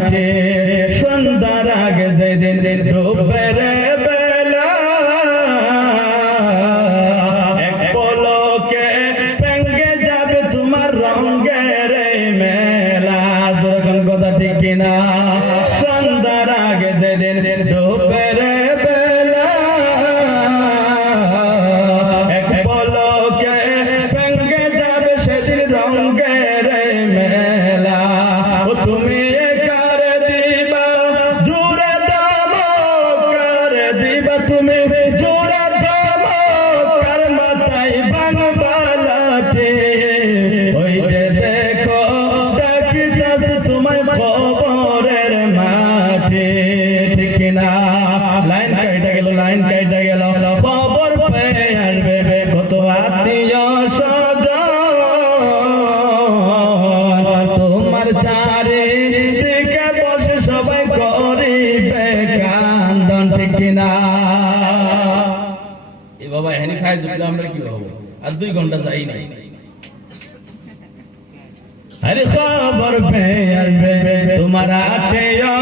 মাঠে সন্ধ্যার আগে যেদিন ডুবের বেলা এক পলকে ভেঙে যাবে তোমার রঙের মেলা। যখন কথা ঠিক কিনা সন্ধ্যার আগে যেদিন ডুবের বেলা এক পলকে ভেঙে যাবে সেদিন রঙের মেলা। তুমি কার দিবা জোরে দাম কার দিবা তুমি জোরে দাম কার মাথায় বাংলাতে ওই যে দেখো ডাকিতাস তোমায় খবরের মাঠে। ঠিক কিনা লাইন কাইটা গেল লাইন কাইটা গেল খবর পেয়ে আসবে কত আত্মীয় স্বজন তোমার চারিদিকে বসে সবাই করিবে কান্দন। ঠিক কিনা এ বাবা এখানে খাই যদি আমরা কি হবো আর 2 ঘন্টা যাই নাই। আরে খবর পেয়ে আসবে তোমার আত্মীয়